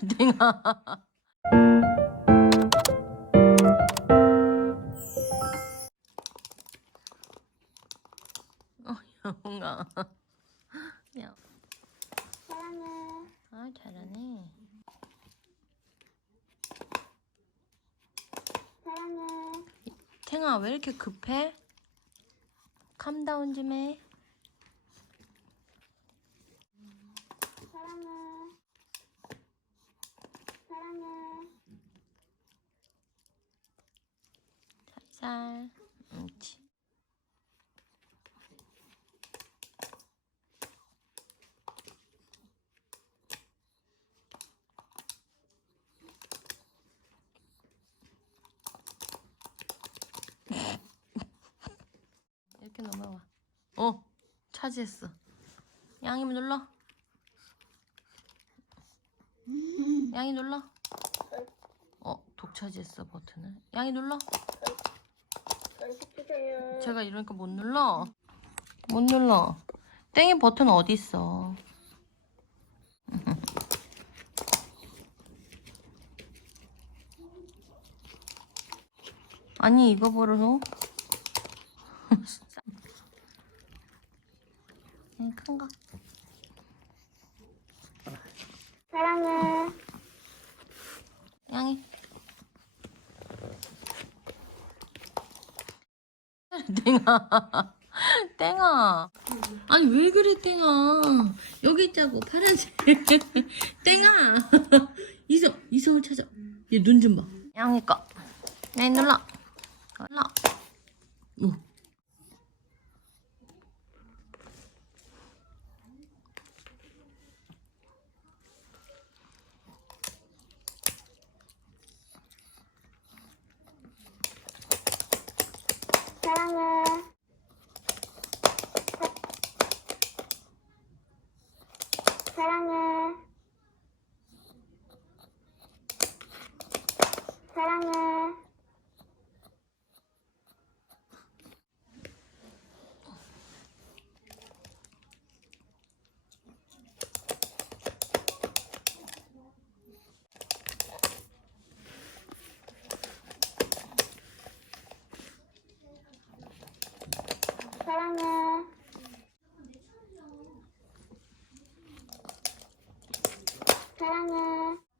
땡아. 어, 영아. 야. 사랑해. 아, 잘하네. 사랑해. 탱아, 왜 이렇게 급해? 캄다운 좀 해. 사랑해. 사랑해. 살살. 옳지. 이렇게 넘어와. 어, 차지했어. 양이 눌러. 양이 눌러. 어, 독차지했어 버튼을. 양이 눌러. 간식 주세요. 제가 이러니까 못 눌러. 못 눌러. 땡이 버튼 어디 있어? 아니 이거 보러 응, 큰 거. 사랑해. 양이. 땡아. 땡아. 아니 왜 그래 땡아. 여기 있자고 파란색. 땡아. 이서 이성을 찾아. 얘 눈 좀 봐. 양이 거. 네 눌러. 눌러. 오. 사랑해. 사랑해. 사랑해. 사랑해.